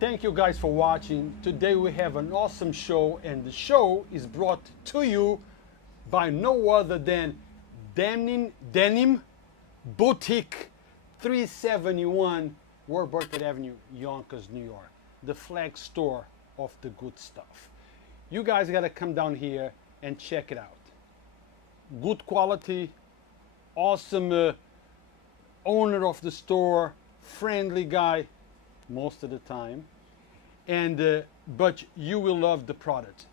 Thank you guys for watching. Today we have an awesome show, and the show is brought to you by no other than Denim Boutique, 371 Warburton Avenue, Yonkers, New York, the flag store of the good stuff. You guys got to come down here and check it out. Good quality, awesome owner of the store, friendly guy most of the time, and but you will love the product.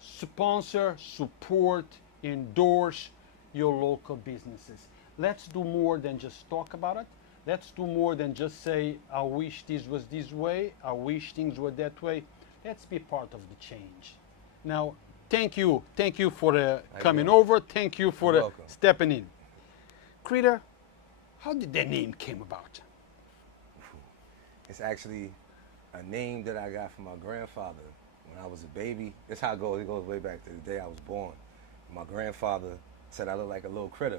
Sponsor, support, endorse your local businesses. Let's do more than just talk about it. Let's do more than just say, I wish this was this way, I wish things were that way. Let's be part of the change. Now, thank you for coming over. Thank you for stepping in. Critter, how did that name came about? It's actually a name that I got from my grandfather when I was a baby. That's how it goes. It goes way back to the day I was born. My grandfather said I looked like a little critter.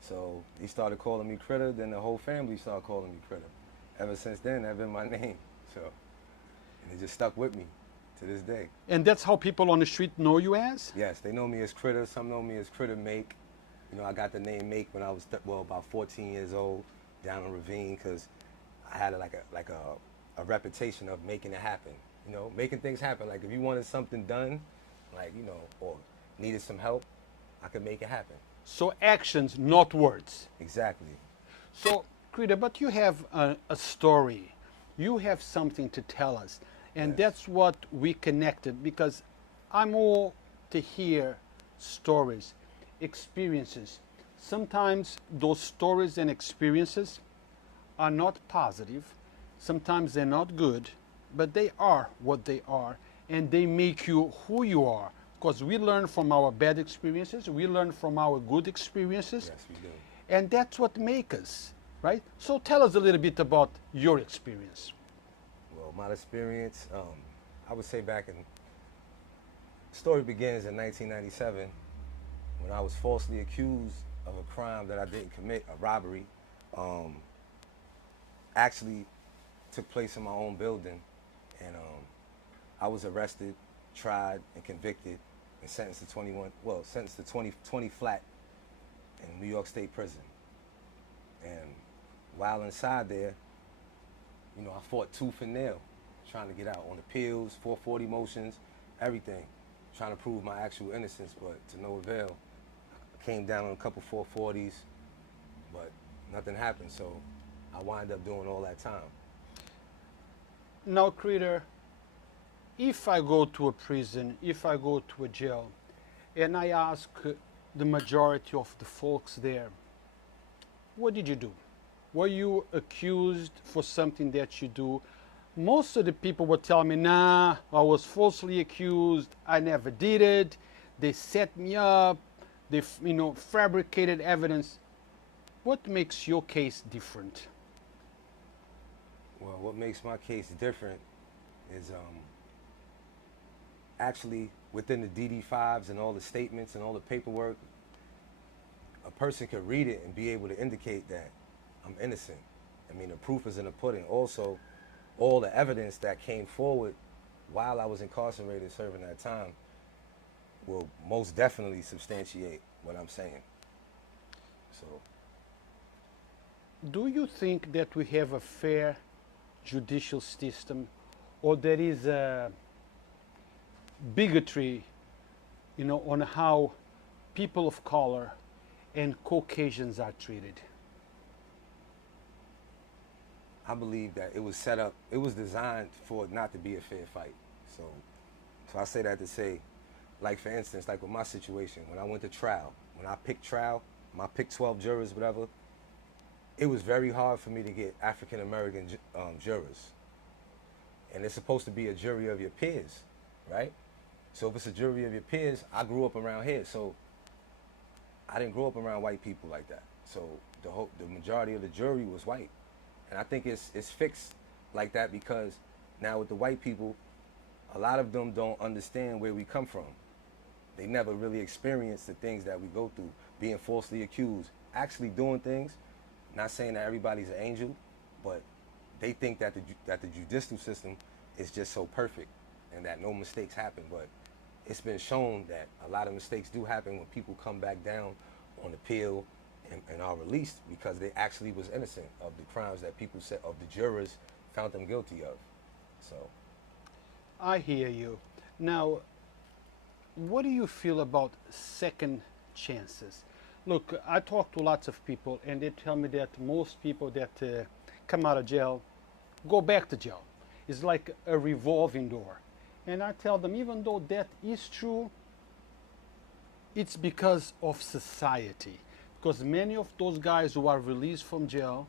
So he started calling me Critter, then the whole family started calling me Critter. Ever since then, that's been my name. So, and it just stuck with me to this day. And that's how people on the street know you as? Yes, they know me as Critter. Some know me as Crittermake. You know, I got the name Make when I was, about 14 years old down in Ravine, because I had a reputation of making it happen. You know, making things happen. Like if you wanted something done, like, you know, or needed some help, I could make it happen. So actions, not words. Exactly. So, Critter, but you have a story. You have something to tell us. And Yes. that's what we connected, because I'm all to hear stories, experiences. Sometimes those stories and experiences are not positive. Sometimes they're not good, but they are what they are, and they make you who you are. Because we learn from our bad experiences, we learn from our good experiences, Yes, we do. and that's what makes us, right? So tell us a little bit about your experience. Well, my experience, I would say back in, the story begins in 1997 when I was falsely accused of a crime that I didn't commit, a robbery. Actually took place in my own building, and I was arrested, tried, and convicted, and sentenced to 20 flat in New York State Prison. And while inside there, you know, I fought tooth and nail, trying to get out on appeals, 440 motions, everything, trying to prove my actual innocence, but to no avail. I came down on a couple 440s, but nothing happened, so I wind up doing all that time. Now, Critter, if I go to a prison, if I go to a jail, and I ask the majority of the folks there, what did you do? Were you accused for something that you do? Most of the people would tell me, nah, I was falsely accused, I never did it, they set me up, they fabricated evidence. What makes your case different? Well, what makes my case different is actually within the DD-5s and all the statements and all the paperwork, a person could read it and be able to indicate that I'm innocent. I mean, the proof is in the pudding. Also, all the evidence that came forward while I was incarcerated serving that time will most definitely substantiate what I'm saying. So, do you think that we have a fair judicial system, or there is a bigotry, on how people of color and Caucasians are treated? I believe that it was set up, it was designed for it not to be a fair fight. So I say that to say, like for instance, like with my situation, when I went to trial, when I picked trial, I picked 12 jurors, whatever, it was very hard for me to get African-American jurors. And it's supposed to be a jury of your peers, right? So if it's a jury of your peers, I grew up around here, so I didn't grow up around white people like that. So the majority of the jury was white. And I think it's fixed like that because now with the white people, a lot of them don't understand where we come from. They never really experienced the things that we go through, being falsely accused, actually doing things. Not saying that everybody's an angel, but they think that the judicial system is just so perfect and that no mistakes happen. But it's been shown that a lot of mistakes do happen when people come back down on appeal and are released because they actually was innocent of the crimes that people said, of the jurors found them guilty of. So I hear you. Now, what do you feel about second chances? Look, I talk to lots of people and they tell me that most people that come out of jail go back to jail. It's like a revolving door. And I tell them, even though that is true, it's because of society. Because many of those guys who are released from jail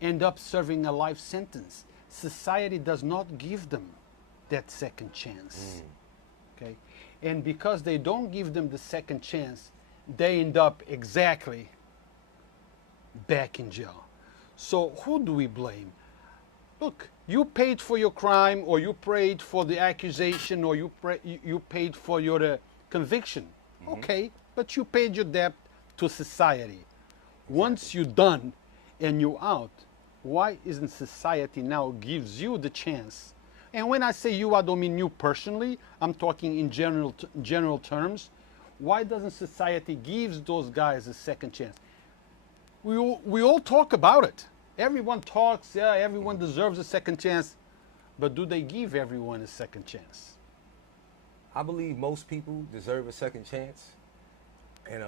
end up serving a life sentence. Society does not give them that second chance. Okay? And because they don't give them the second chance, they end up exactly back in jail. So who do we blame? Look, you paid for your crime, or you paid for the accusation, or you paid for your conviction. Okay, but you paid your debt to society. Once you're done and you're out, why isn't society now gives you the chance? And when I say you, I don't mean you personally. I'm talking in general terms. Why doesn't society gives those guys a second chance? We all talk about it. Everyone talks, yeah, everyone deserves a second chance. But do they give everyone a second chance? I believe most people deserve a second chance. And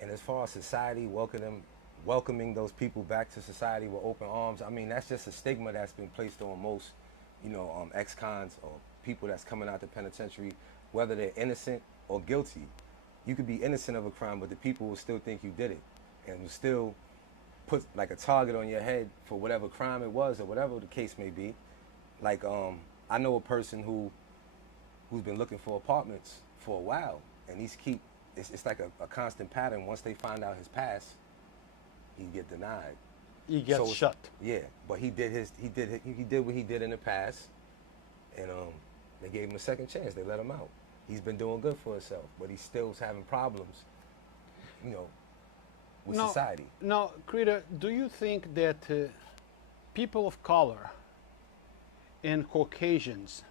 as far as society welcoming those people back to society with open arms, I mean, that's just a stigma that's been placed on most, ex-cons or people that's coming out the penitentiary, whether they're innocent or guilty. You could be innocent of a crime, but the people will still think you did it and will still put like a target on your head for whatever crime it was or whatever the case may be. Like, I know a person who's been looking for apartments for a while, and it's like a constant pattern. Once they find out his past, he get denied. He gets shut. Yeah, but he did what he did in the past, and they gave him a second chance. They let him out. He's been doing good for himself, but he's still having problems, with society. Now, Critter, do you think that people of color and Caucasians,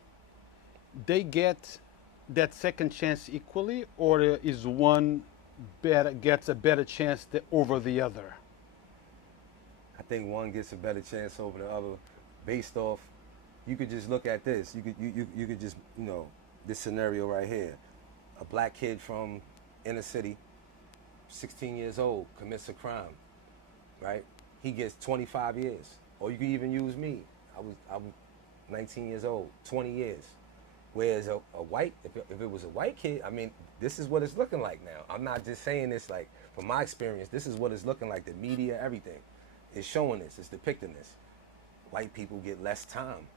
they get that second chance equally, or is one gets a better chance over the other? I think one gets a better chance over the other based off, you could just look at this. You could just, this scenario right here. A black kid from inner city, 16 years old, commits a crime, right? He gets 25 years. Or you could even use me. I was 19 years old, 20 years. Whereas a white, if it was a white kid, I mean, this is what it's looking like now. I'm not just saying this like from my experience. This is what it's looking like. The media, everything is showing this. It's depicting this. White people get less time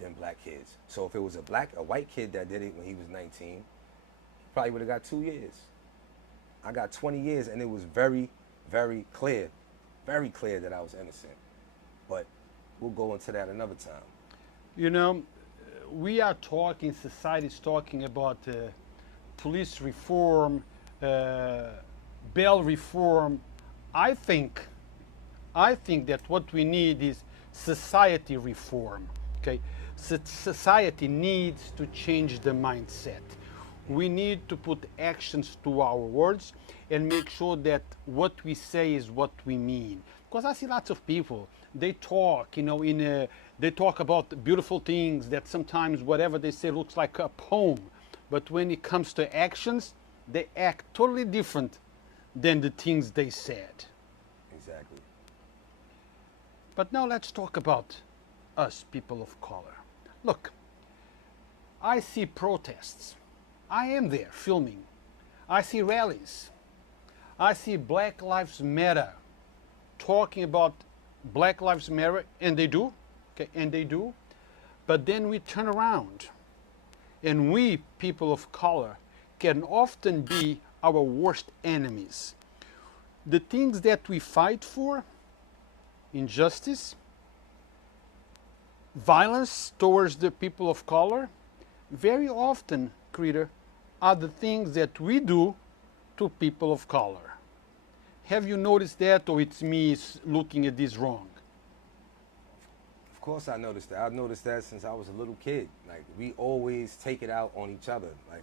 than black kids. So if it was a white kid that did it when he was 19, he probably would have got 2 years. I got 20 years, and it was very, very clear that I was innocent. But we'll go into that another time. We are talking, society's talking about police reform, bail reform. I think that what we need is society reform. Okay, society needs to change the mindset. We need to put actions to our words and make sure that what we say is what we mean. Because I see lots of people, they talk, they talk about beautiful things that sometimes whatever they say looks like a poem. But when it comes to actions, they act totally different than the things they said. Exactly. But now let's talk about us, people of color. Look, I see protests. I am there filming. I see rallies. I see Black Lives Matter talking about Black Lives Matter, and they do, okay, and they do. But then we turn around, and we, people of color, can often be our worst enemies. The things that we fight for, injustice, violence towards the people of color, very often, Critter, are the things that we do to people of color. Have you noticed that, or it's me looking at this wrong? Of course I noticed that. I've noticed that since I was a little kid. Like, we always take it out on each other. Like,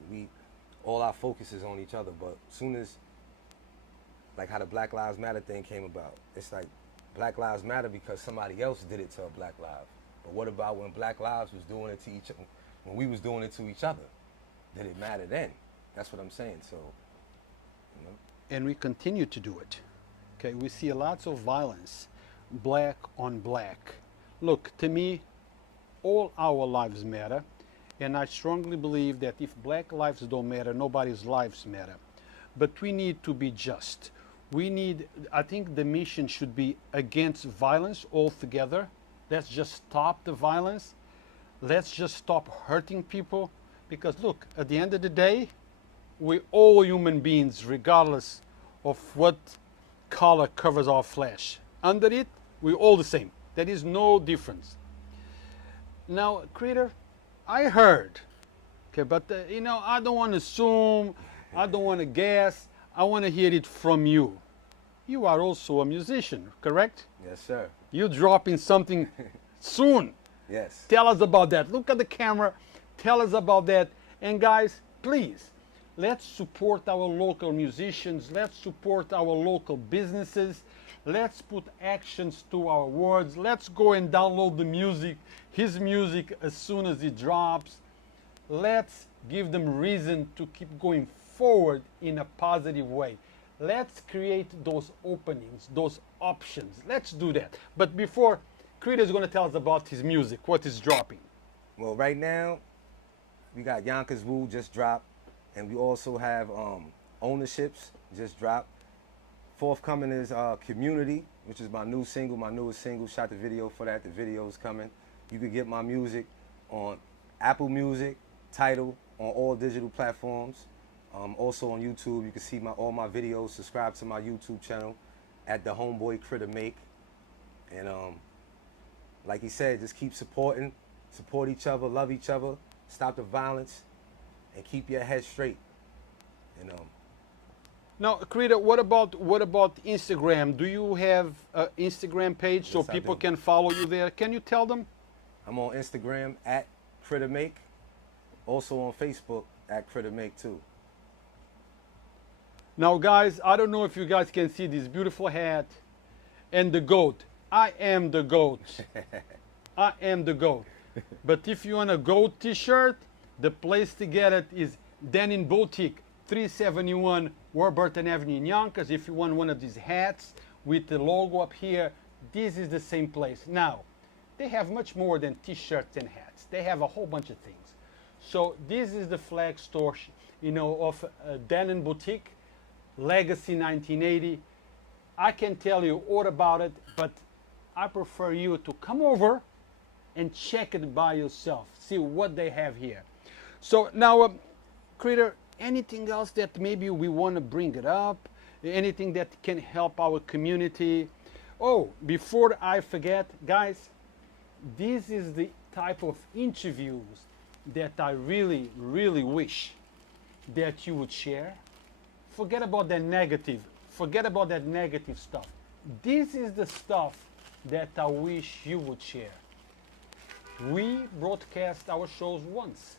all our focus is on each other. But soon as, like how the Black Lives Matter thing came about, it's like Black Lives Matter because somebody else did it to a Black life. But what about when Black Lives was doing it to each other, when we was doing it to each other? Did it matter then? That's what I'm saying. So, you know. And we continue to do it. Okay, we see lots of violence, black on black. Look, to me, all our lives matter, and I strongly believe that if black lives don't matter, nobody's lives matter. But we need to be just. I think the mission should be against violence altogether. Let's just stop the violence. Let's just stop hurting people. Because look, at the end of the day, we're all human beings, regardless of what color covers our flesh. Under it, we're all the same. There is no difference. Now, Critter, I heard, okay, but you know, I don't want to assume, I don't want to guess, I want to hear it from you. You are also a musician, correct? Yes, sir. You're dropping something soon. Yes. Tell us about that. Look at the camera, tell us about that. And guys, please, let's support our local musicians. Let's support our local businesses. Let's put actions to our words. Let's go and download the music, his music, as soon as it drops. Let's give them reason to keep going forward in a positive way. Let's create those openings, those options. Let's do that. But before, Critter is going to tell us about his music, what is dropping. Well, right now, we got Yonkers Voice just dropped, and we also have Ownerships just dropped. Forthcoming is Community, which is my newest single. Shot the video for that. The video is coming. You can get my music on Apple Music, Tidal, on all digital platforms. Also on YouTube, you can see all my videos. Subscribe to my YouTube channel at the homeboy Crittermake. And like he said, just keep supporting, support each other, love each other, stop the violence, and keep your head straight. And now, Critter, what about Instagram? Do you have an Instagram page so people can follow you there? Can you tell them? I'm on Instagram at Crittermake. Also on Facebook at Crittermake too. Now, guys, I don't know if you guys can see this beautiful hat and the goat. I am the goat. I am the goat. But if you want a goat t-shirt, the place to get it is Denim Boutique, 371 Warburton Avenue in Yonkers. If you want one of these hats with the logo up here, this is the same place. Now, they have much more than t-shirts and hats. They have a whole bunch of things. So this is the flag store, you know, of Denim Boutique, Legacy 1980. I can tell you all about it, but I prefer you to come over and check it by yourself. See what they have here. So now, Critter, anything else that maybe we want to bring it up? Anything that can help our community? Oh, before I forget, guys, this is the type of interviews that I really, really wish that you would share. Forget about that negative. Forget about that negative stuff. This is the stuff that I wish you would share. We broadcast our shows once.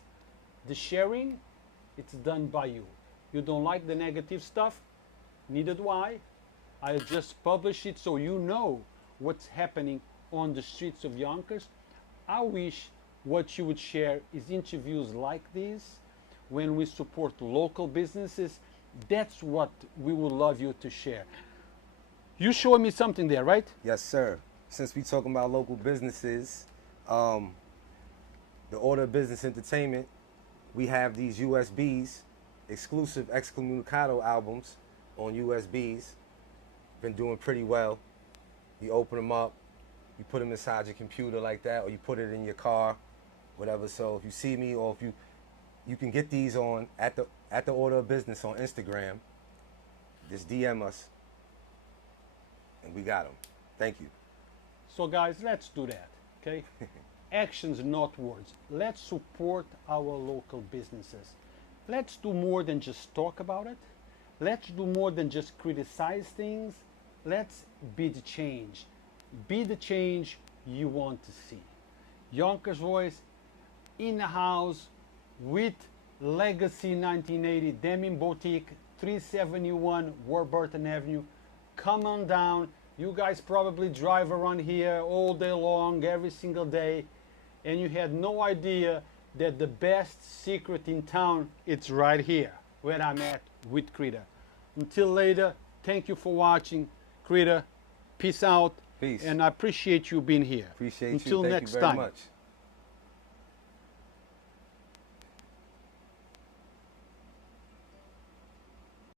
The sharing, it's done by you. You don't like the negative stuff? Neither do I. I just publish it so you know what's happening on the streets of Yonkers. I wish what you would share is interviews like these when we support local businesses. That's what we would love you to share. You showing me something there, right? yes, sir. Since we talking about local businesses, the Order of Business Entertainment, we have these USBs, exclusive Excommunicado albums on USBs. Been doing pretty well. You open them up, you put them inside your computer like that, or you put it in your car, whatever. So if you see me, or if you can get these on at the Order of Business on Instagram. Just DM us, and we got them. Thank you. So guys, let's do that, okay? Actions, not words. Let's support our local businesses. Let's do more than just talk about it. Let's do more than just criticize things. Let's be the change. Be the change you want to see. Yonkers Voice in the house with Legacy 1980 Denim Boutique, 371 Warburton Avenue. Come on down. You guys probably drive around here all day long, every single day, and you had no idea that the best secret in town, it's right here where I'm at with Critter. Until later, thank you for watching. Critter, peace out. Peace. And I appreciate you being here. Appreciate Until you. Thank next you very time. much.